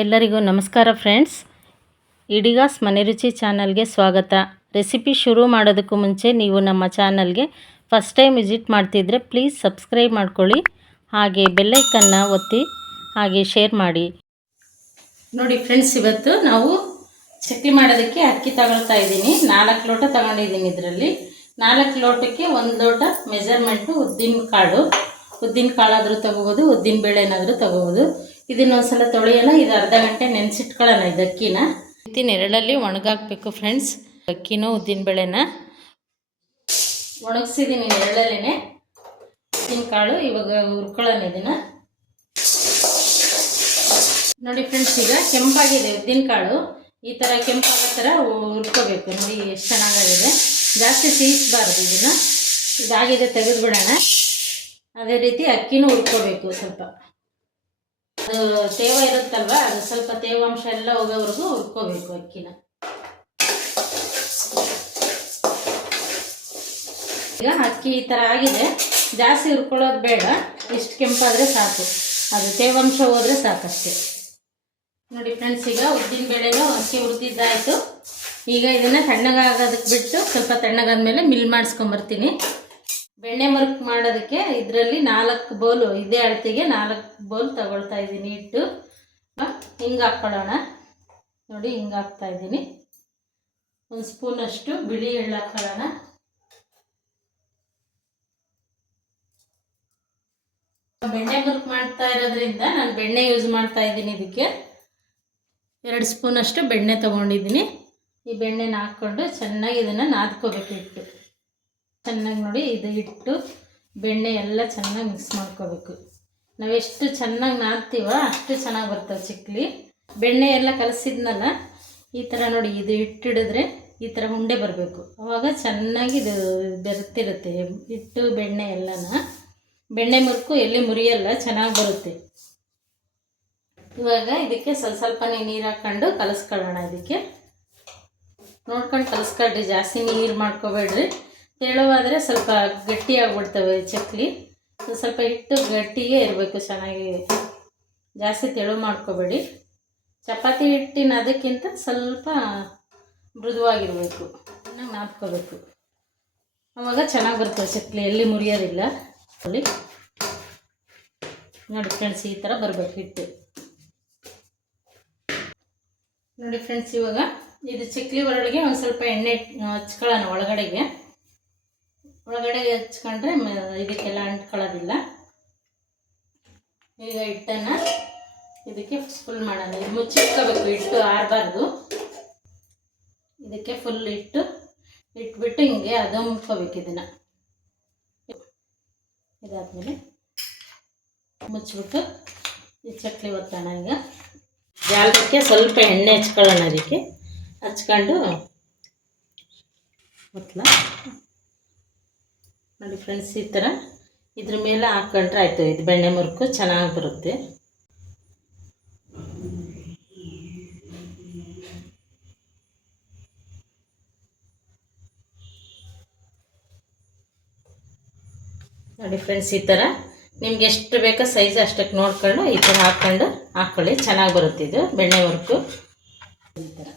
ಎಲ್ಲರಿಗೂ ನಮಸ್ಕಾರ ಫ್ರೆಂಡ್ಸ್. ಇಡಿಗಾಸ್ ಮನೆ ರುಚಿ ಚಾನಲ್ಗೆ ಸ್ವಾಗತ. ರೆಸಿಪಿ ಶುರು ಮಾಡೋದಕ್ಕೂ ಮುಂಚೆ ನೀವು ನಮ್ಮ ಚಾನಲ್ಗೆ ಫಸ್ಟ್ ಟೈಮ್ ವಿಸಿಟ್ ಮಾಡ್ತಿದ್ರೆ ಪ್ಲೀಸ್ ಸಬ್ಸ್ಕ್ರೈಬ್ ಮಾಡ್ಕೊಳ್ಳಿ. ಹಾಗೆ ಬೆಲ್ಲೈಕನ್ನ ಒತ್ತಿ, ಹಾಗೆ ಶೇರ್ ಮಾಡಿ. ನೋಡಿ ಫ್ರೆಂಡ್ಸ್, ಇವತ್ತು ನಾವು ಚಕ್ಲಿ ಮಾಡೋದಕ್ಕೆ ಅಕ್ಕಿ ತಗೊಳ್ತಾ ಇದ್ದೀನಿ. ನಾಲ್ಕು ಲೋಟ ತಗೊಂಡಿದ್ದೀನಿ ಇದರಲ್ಲಿ. ನಾಲ್ಕು ಲೋಟಕ್ಕೆ ಒಂದು ಲೋಟ ಮೆಜರ್ಮೆಂಟು ಉದ್ದಿನ ಕಾಳು ಉದ್ದಿನ ಕಾಳಾದರೂ ತಗೋಬೋದು ಉದ್ದಿನ ಬೇಳೆನಾದರೂ ತಗೋಬೋದು. ಇದನ್ನ ಒಂದ್ಸಲ ತೊಳೆಯೋಣ. ಇದು ಅರ್ಧ ಗಂಟೆ ನೆನೆಸಿಟ್ಕೊಳ್ಳೋಣ ಇದು ಅಕ್ಕಿನ ಇತ್ತಿ ನೆರಳಲ್ಲಿ ಒಣಗಾಕಬೇಕು ಫ್ರೆಂಡ್ಸ್. ಅಕ್ಕಿನೂ ಉದ್ದಿನ ಬೆಳೆನ. ಒಣಗಿಸಿದ್ದೀನಿ ನೆರಳಲ್ಲೇ ಉದ್ದಿನ ಕಾಳು ಇವಾಗ ಹುರ್ಕೊಳ್ಳೋಣ ಇದನ್ನ. ನೋಡಿ ಫ್ರೆಂಡ್ಸ್ ಈಗ ಕೆಂಪಾಗಿದೆ ಉದ್ದಿನ ಕಾಳು. ಈ ಥರ ಕೆಂಪಾಗೋ ಥರ ಹುರ್ಕೋಬೇಕು. ನೋಡಿ ಎಷ್ಟು ಚೆನ್ನಾಗಾಗಿದೆ. ಜಾಸ್ತಿ ಸೀಸ್ಬಾರ್ದು ಇದನ್ನು. ಇದಾಗಿದೆ ತೆಗೆದುಬಿಡೋಣ. ಅದೇ ರೀತಿ ಅಕ್ಕಿನೂ ಹುರ್ಕೋಬೇಕು ಸ್ವಲ್ಪ. ಅದು ತೇವ ಇರುತ್ತಲ್ವ, ಅದು ಸ್ವಲ್ಪ ತೇವಾಂಶ ಎಲ್ಲ ಹೋಗೋವರೆಗೂ ಹುರ್ಕೋಬೇಕು ಅಕ್ಕಿನ. ಈಗ ಅಕ್ಕಿ ಈ ಥರ ಆಗಿದೆ. ಜಾಸ್ತಿ ಹುರ್ಕೊಳ್ಳೋದು ಬೇಡ ಇಷ್ಟು ಕೆಂಪಾದರೆ ಸಾಕು. ಅದು ತೇವಾಂಶ ಹೋದರೆ ಸಾಕಷ್ಟೇ. ನೋಡಿ ಫ್ರೆಂಡ್ಸ್ ಈಗ ಉದ್ದಿನ ಬೇಳೆನೂ ಅಕ್ಕಿ ಹುರಿದಿದ್ದಾಯಿತು. ಈಗ ಇದನ್ನು ತಣ್ಣಗಾಗೋದಕ್ಕೆ ಬಿಟ್ಟು ಸ್ವಲ್ಪ ತಣ್ಣಗಾದ್ಮೇಲೆ ಮಿಲ್ ಮಾಡಿಸ್ಕೊಂಬರ್ತೀನಿ. ಬೆಣ್ಣೆ ಮರುಕ್ ಮಾಡೋದಕ್ಕೆ ಇದರಲ್ಲಿ ನಾಲ್ಕು ಬೌಲು, ಇದೇ ಅಳತೆಗೆ ನಾಲ್ಕು ಬೌಲ್ ತಗೊಳ್ತಾ ಇದ್ದೀನಿ ಇಟ್ಟು ಹಿಂಗೆ ಹಾಕ್ಕೊಳ್ಳೋಣ. ನೋಡಿ, ಹಿಂಗೆ ಹಾಕ್ತಾ ಇದ್ದೀನಿ. ಒಂದು ಸ್ಪೂನಷ್ಟು ಬಿಳಿ ಎಳ್ಳು ಹಾಕ್ಕೊಳ್ಳೋಣ ಬೆಣ್ಣೆ ಮುರುಕ್ ಮಾಡ್ತಾ ಇರೋದ್ರಿಂದ ನಾನು ಬೆಣ್ಣೆ ಯೂಸ್ ಮಾಡ್ತಾ ಇದ್ದೀನಿ ಇದಕ್ಕೆ. ಎರಡು ಸ್ಪೂನಷ್ಟು ಬೆಣ್ಣೆ ತೊಗೊಂಡಿದ್ದೀನಿ. ಈ ಬೆಣ್ಣೆನ ಹಾಕ್ಕೊಂಡು ಚೆನ್ನಾಗಿ ಇದನ್ನು ನಾದ್ಕೋಬೇಕು ಇಟ್ಟು ಚೆನ್ನಾಗಿ ನೋಡಿ ಇದು ಇಟ್ಟು ಬೆಣ್ಣೆ ಎಲ್ಲ ಚೆನ್ನಾಗಿ ಮಿಕ್ಸ್ ಮಾಡ್ಕೋಬೇಕು. ನಾವೆಷ್ಟು ಚೆನ್ನಾಗಿ ನಾದ್ತೀವೋ ಅಷ್ಟು ಚೆನ್ನಾಗಿ ಬರ್ತವೆ ಚಿಕ್ಲಿ. ಬೆಣ್ಣೆ ಎಲ್ಲ ಕಲಸಿದ್ನಲ್ಲ, ಈ ಥರ ನೋಡಿ ಇದು ಇಟ್ಟಿಡಿದ್ರೆ ಈ ಥರ ಉಂಡೆ ಬರಬೇಕು. ಅವಾಗ ಚೆನ್ನಾಗಿ ಇದು ಬೆರೆತಿರುತ್ತೆ ಹಿಟ್ಟು, ಬೆಣ್ಣೆ ಎಲ್ಲನ. ಬೆಣ್ಣೆ ಮುರುಕು ಎಲ್ಲಿ ಮುರಿಯಲ್ಲ ಚೆನ್ನಾಗಿ ಬರುತ್ತೆ. ಇವಾಗ ಇದಕ್ಕೆ ಸ್ವಲ್ಪ ಸ್ವಲ್ಪನೇ ನೀರು ಹಾಕ್ಕೊಂಡು ಕಲಸ್ಕೊಳ್ಳೋಣ ಇದಕ್ಕೆ. ನೋಡ್ಕೊಂಡು ಕಲಸ್ಕೊಳ್ರಿ, ಜಾಸ್ತಿ ನೀರು ಮಾಡ್ಕೋಬೇಡ್ರಿ. ತೆಳುವಾದರೆ ಸ್ವಲ್ಪ ಗಟ್ಟಿಯಾಗ್ಬಿಡ್ತವೆ ಚಕ್ಲಿ. ಸ್ವಲ್ಪ ಹಿಟ್ಟು ಗಟ್ಟಿಗೆ ಇರಬೇಕು, ಚೆನ್ನಾಗಿ ಜಾಸ್ತಿ ತೆಳು ಮಾಡ್ಕೋಬೇಡಿ. ಚಪಾತಿ ಹಿಟ್ಟಿನ ಅದಕ್ಕಿಂತ ಸ್ವಲ್ಪ ಮೃದುವಾಗಿರಬೇಕು. ಚೆನ್ನಾಗಿ ನಾದ್ಕೋಬೇಕು. ಆವಾಗ ಚೆನ್ನಾಗಿ ಬರ್ತವೆ ಚಕ್ಲಿ, ಎಲ್ಲಿ ಮುರಿಯೋದಿಲ್ಲ. ಅಲ್ಲಿ ನೋಡಿ ಫ್ರೆಂಡ್ಸ್, ಈ ಥರ ಬರಬೇಕು ಹಿಟ್ಟು. ನೋಡಿ ಫ್ರೆಂಡ್ಸ್, ಇವಾಗ ಇದು ಚಕ್ಲಿ ಒಳಗೆ ಒಂದು ಸ್ವಲ್ಪ ಎಣ್ಣೆ ಹಚ್ಕೊಳ್ಳೋಣ ಒಳಗಡೆಗೆ. ಒಳಗಡೆ ಹಚ್ಕೊಂಡ್ರೆ ಇದಕ್ಕೆಲ್ಲ ಅಂಟ್ಕೊಳ್ಳೋದಿಲ್ಲ. ಈಗ ಹಿಟ್ಟನ್ನು ಇದಕ್ಕೆ ಫುಲ್ ಮಾಡೋಣ. ಇದು ಮುಚ್ಚಿಟ್ಕೋಬೇಕು, ಹಿಟ್ಟು ಆರಬಾರ್ದು. ಇದಕ್ಕೆ ಫುಲ್ ಇಟ್ಟು ಇಟ್ಬಿಟ್ಟು ಹಿಂಗೆ ಅದಮ್ಕೋಬೇಕು ಇದನ್ನು. ಇದಾದಮೇಲೆ ಮುಚ್ಚಿಬಿಟ್ಟು ಈ ಚಕ್ಲಿ ಒತ್ತೋಣ ಈಗ. ಜಾಲಕ್ಕೆ ಸ್ವಲ್ಪ ಎಣ್ಣೆ ಹಚ್ಕೊಳ್ಳೋಣ ಅದಕ್ಕೆ. ಹಚ್ಕೊಂಡು ಒತ್ತಲ ನೋಡಿ ಫ್ರೆಂಡ್ಸ್, ಈ ಥರ ಇದ್ರ ಮೇಲೆ ಹಾಕ್ಕೊಂಡ್ರೆ ಆಯಿತು. ಇದು ಬೆಣ್ಣೆ ಮುರುಕು ಚೆನ್ನಾಗಿ ಬರುತ್ತೆ. ನೋಡಿ ಫ್ರೆಂಡ್ಸ್, ಈ ಥರ ನಿಮ್ಗೆ ಎಷ್ಟು ಬೇಕೋ ಸೈಜ್ ಅಷ್ಟಕ್ಕೆ ನೋಡ್ಕೊಂಡು ಈ ಥರ ಹಾಕ್ಕೊಂಡು ಹಾಕ್ಕೊಳ್ಳಿ ಚೆನ್ನಾಗಿ ಬರುತ್ತೆ ಇದು ಬೆಣ್ಣೆ ಮುರುಕು. ಈ ಥರ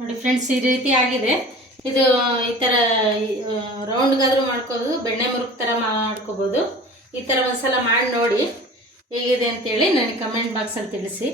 ನೋಡಿ ಫ್ರೆಂಡ್ಸ್, ಈ ರೀತಿ ಆಗಿದೆ. ಇದು ಈ ಥರ ರೌಂಡ್ಗಾದರೂ ಮಾಡ್ಕೋಬೋದು, ಬೆಣ್ಣೆ ಮುರುಕ್ ಥರ ಮಾಡ್ಕೋಬೋದು. ಈ ಥರ ಒಂದ್ಸಲ ಮಾಡಿ ನೋಡಿ ಹೇಗಿದೆ ಅಂತೇಳಿ ನನಗೆ ಕಮೆಂಟ್ ಬಾಕ್ಸಲ್ಲಿ ತಿಳಿಸಿ.